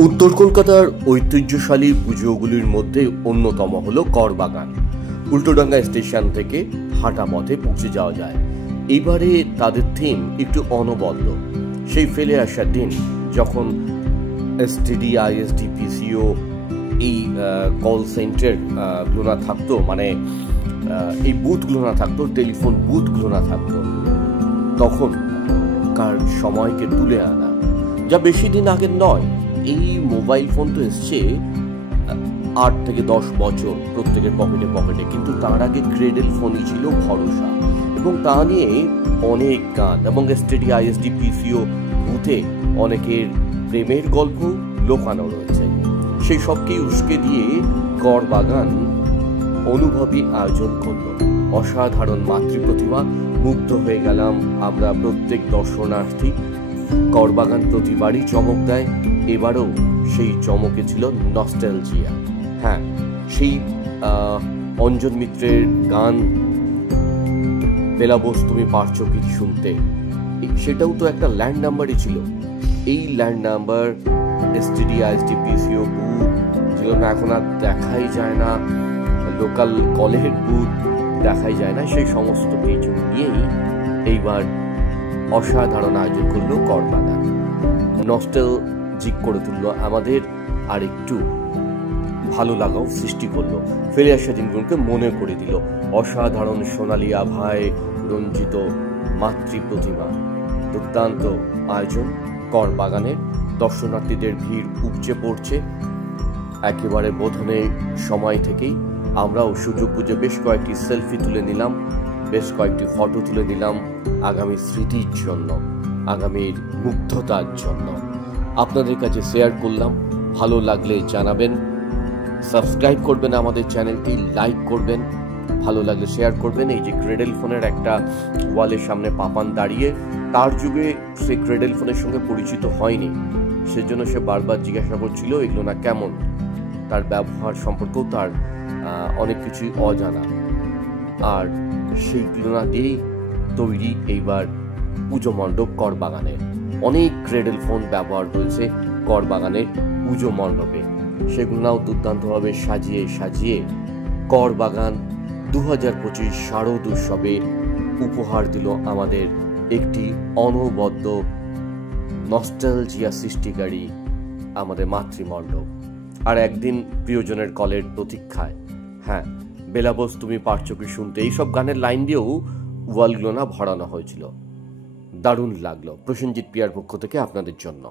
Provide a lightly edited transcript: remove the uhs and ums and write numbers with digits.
উত্তর কলকাতার ঐতিহ্যশালী পুজোগুলির মধ্যে অন্যতম হল করবাগান। উল্টোডাঙ্গা স্টেশন থেকে হাঁটা পথে পৌঁছে যাওয়া যায়। এবারে তাদের থিম একটু অনবদ্য। সেই ফেলে আসা দিন যখন এসটিডি, আইএসডি, পিসিও এই কল সেন্টার গুলো না থাকতো, মানে এই বুথগুলো না থাকতো, টেলিফোন বুথগুলো না থাকতো, তখনকার সময়কে তুলে আনা, যা বেশি দিন আগের নয়। এই মোবাইল ফোন তো এসছে 8 থেকে 10 বছর প্রত্যেকের পকেটে পকেটে, কিন্তু তার আগে ক্রেডেল ফোনই ছিল ভরসা, এবং তা নিয়ে অনেক গান এবং এসটিডি, আইএসডি, পিসিও বুথে অনেকের প্রেমের গল্প লোকানো রয়েছে। সেই সবকেই উস্কে দিয়ে করবাগান অনুভবী আয়োজন করল। অসাধারণ মাতৃপ্রতিমা, মুগ্ধ হয়ে গেলাম আমরা প্রত্যেক দর্শনার্থী। করবাগান প্রতিবারই চমক দেয়, এবারও সেই চমকে ছিল নস্টালজিয়া। হ্যাঁ, সেই অঞ্জন মিত্রের গান বেলাবোস তুমি পারছো কি শুনতে, সেটাও তো একটা ল্যান্ড নাম্বারই ছিল। এই land number, STD, ISD, PCO booth যেগুলো না এখন আর দেখাই যায় না, লোকাল কলের বুথ দেখাই যায় না, সেই সমস্ত কিছু নিয়েই এইবার অসাধারণ আয়োজন করলো করবাগান। নস্টালজিক করে তুললো আমাদের, আর একটু ভালো লাগাও সৃষ্টি করলো, ফেলে আসা দিনগুলোকে মনে করে দিল। অসাধারণ সোনালী আভায় রঞ্জিত মাতৃ প্রতিমা, দুর্দান্ত আয়োজন করবাগানের। দর্শনার্থীদের ভিড় উপচে পড়ছে একেবারে বোধনের সময় থেকেই। আমরাও সুযোগ বুঝে বেশ কয়েকটি সেলফি তুলে নিলাম, বেশ কয়েকটি ফটো তুলে নিলাম আগামী স্মৃতির জন্য, আগামীর মুগ্ধতার জন্য। আপনাদের কাছে শেয়ার করলাম, ভালো লাগলে জানাবেন, সাবস্ক্রাইব করবেন আমাদের চ্যানেলটি, লাইক করবেন, ভালো লাগলে শেয়ার করবেন। এই যে ক্রেডেল ফোনের একটা ওয়ালের সামনে পাপান দাঁড়িয়ে, তার যুগে সে ক্রেডেল ফোনের সঙ্গে পরিচিত হয়নি, সেজন্য সে বারবার জিজ্ঞাসা করছিল এগুলো না কেমন, তার ব্যবহার সম্পর্কেও তার অনেক কিছুই অজানা। আর সেইগুলো না দিয়েই তৈরি এইবার পুজো মণ্ডপ করবাগানের। অনেক ক্রেডেল ফোন ব্যবহার হয়েছে করবাগানের পুজো মণ্ডপে, সেগুলোও দুর্দান্তভাবে সাজিয়ে সাজিয়ে করবাগান 2025 শারদ উৎসবে উপহার দিল আমাদের একটি অনবদ্য নস্টালজিয়া সৃষ্টিকারী আমাদের মাতৃমণ্ডপ। আর একদিন প্রিয়জনের কলের প্রতীক্ষায়, হ্যাঁ, বেলাবোস তুমি পারছো কি শুনতে, এইসব গানের লাইন দিয়েও ওয়ালগুলো না ভরানো হয়েছিল। দারুণ লাগলো। প্রসেনজিৎ পিয়ার পক্ষ থেকে আপনাদের জন্য।